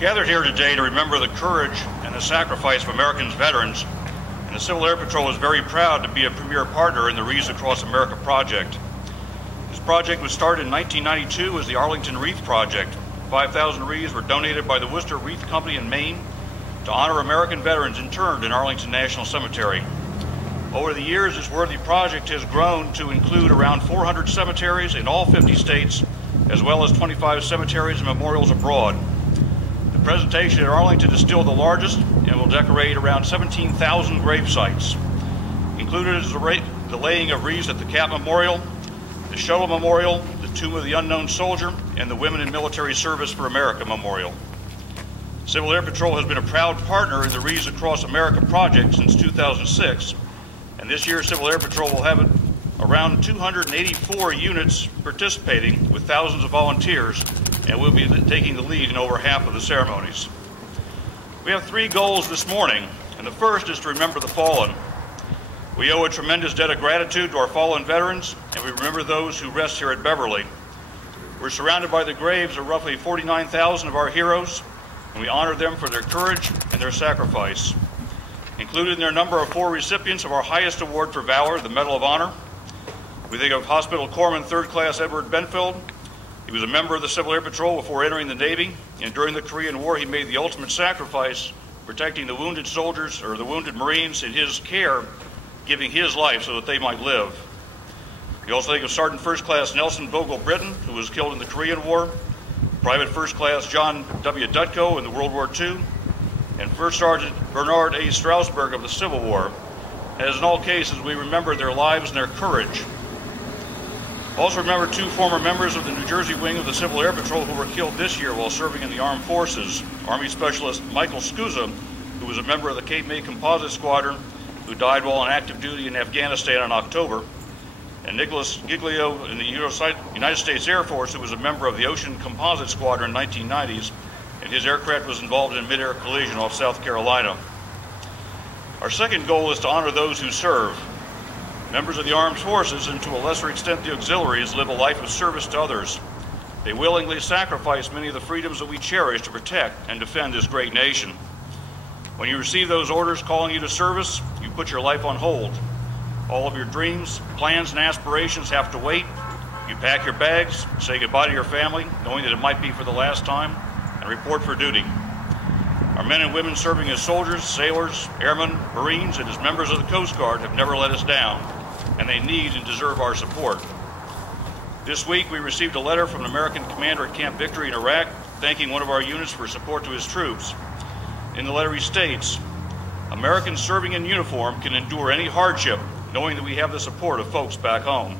Gathered here today to remember the courage and the sacrifice of American veterans, and the Civil Air Patrol is very proud to be a premier partner in the Wreaths Across America project. This project was started in 1992 as the Arlington Wreath Project. 5,000 wreaths were donated by the Worcester Wreath Company in Maine to honor American veterans interned in Arlington National Cemetery. Over the years, this worthy project has grown to include around 400 cemeteries in all 50 states, as well as 25 cemeteries and memorials abroad. The presentation at Arlington is still the largest and will decorate around 17,000 grave sites. Included is the laying of wreaths at the Cap Memorial, the Shuttle Memorial, the Tomb of the Unknown Soldier, and the Women in Military Service for America Memorial. Civil Air Patrol has been a proud partner in the Wreaths Across America project since 2006, and this year Civil Air Patrol will have around 284 units participating with thousands of volunteers, and we'll be taking the lead in over half of the ceremonies. We have three goals this morning, and the first is to remember the fallen. We owe a tremendous debt of gratitude to our fallen veterans, and we remember those who rest here at Beverly. We're surrounded by the graves of roughly 49,000 of our heroes, and we honor them for their courage and their sacrifice. Included in their number are 4 recipients of our highest award for valor, the Medal of Honor. We think of Hospital Corpsman 3rd Class Edward Benfield. He was a member of the Civil Air Patrol before entering the Navy, and during the Korean War he made the ultimate sacrifice, protecting the wounded soldiers or the wounded Marines in his care, giving his life so that they might live. We also think of Sergeant 1st Class Nelson Vogel Britton, who was killed in the Korean War, Private 1st Class John W. Dutko in the World War II, and First Sergeant Bernard A. Strasberg of the Civil War. As in all cases, we remember their lives and their courage. Also remember 2 former members of the New Jersey wing of the Civil Air Patrol who were killed this year while serving in the armed forces. Army Specialist Michael Scusa, who was a member of the Cape May Composite Squadron, who died while on active duty in Afghanistan in October, and Nicholas Giglio in the United States Air Force, who was a member of the Ocean Composite Squadron in the 1990s, and his aircraft was involved in a mid-air collision off South Carolina. Our second goal is to honor those who serve. Members of the armed forces, and to a lesser extent the auxiliaries, live a life of service to others. They willingly sacrifice many of the freedoms that we cherish to protect and defend this great nation. When you receive those orders calling you to service, you put your life on hold. All of your dreams, plans, and aspirations have to wait. You pack your bags, say goodbye to your family, knowing that it might be for the last time, and report for duty. Our men and women serving as soldiers, sailors, airmen, Marines, and as members of the Coast Guard have never let us down, and they need and deserve our support. This week, we received a letter from an American commander at Camp Victory in Iraq, thanking one of our units for support to his troops. In the letter he states, "Americans serving in uniform can endure any hardship, knowing that we have the support of folks back home."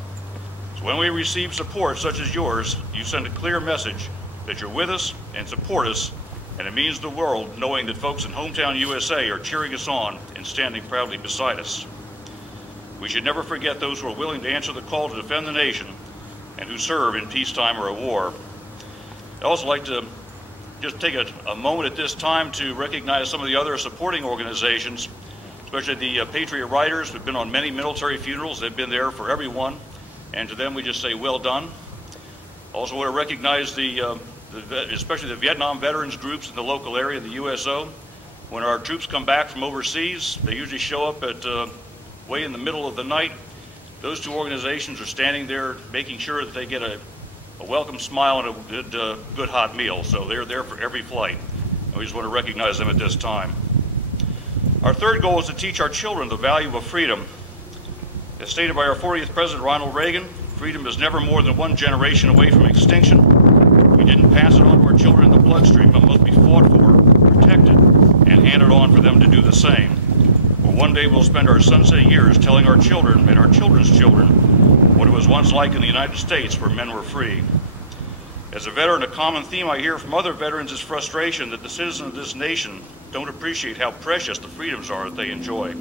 So when we receive support such as yours, you send a clear message that you're with us and support us, and it means the world knowing that folks in hometown USA are cheering us on and standing proudly beside us. We should never forget those who are willing to answer the call to defend the nation and who serve in peacetime or a war. I'd also like to just take a moment at this time to recognize some of the other supporting organizations, especially the Patriot Riders who've been on many military funerals. They've been there for everyone, and to them we just say well done. Also want to recognize especially the Vietnam veterans groups in the local area, the USO. When our troops come back from overseas, they usually show up at way in the middle of the night. Those 2 organizations are standing there making sure that they get a welcome smile and a good hot meal. So they're there for every flight. And we just want to recognize them at this time. Our third goal is to teach our children the value of freedom. As stated by our 40th President Ronald Reagan, freedom is never more than 1 generation away from extinction. We didn't pass it on to our children in the bloodstream, but must be fought for, protected, and handed on for them to do the same. Well, one day we'll spend our sunset years telling our children and our children's children what it was once like in the United States where men were free. As a veteran, a common theme I hear from other veterans is frustration that the citizens of this nation don't appreciate how precious the freedoms are that they enjoy.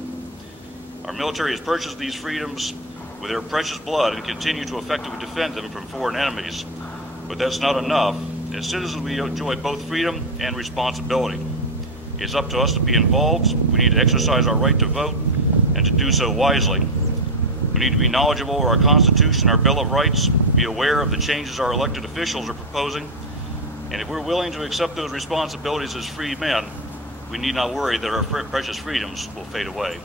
Our military has purchased these freedoms with their precious blood and continue to effectively defend them from foreign enemies. But that's not enough. As citizens, we enjoy both freedom and responsibility. It's up to us to be involved. We need to exercise our right to vote and to do so wisely. We need to be knowledgeable of our Constitution, our Bill of Rights, be aware of the changes our elected officials are proposing, And if we're willing to accept those responsibilities as freed men, we need not worry that our precious freedoms will fade away.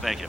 Thank you.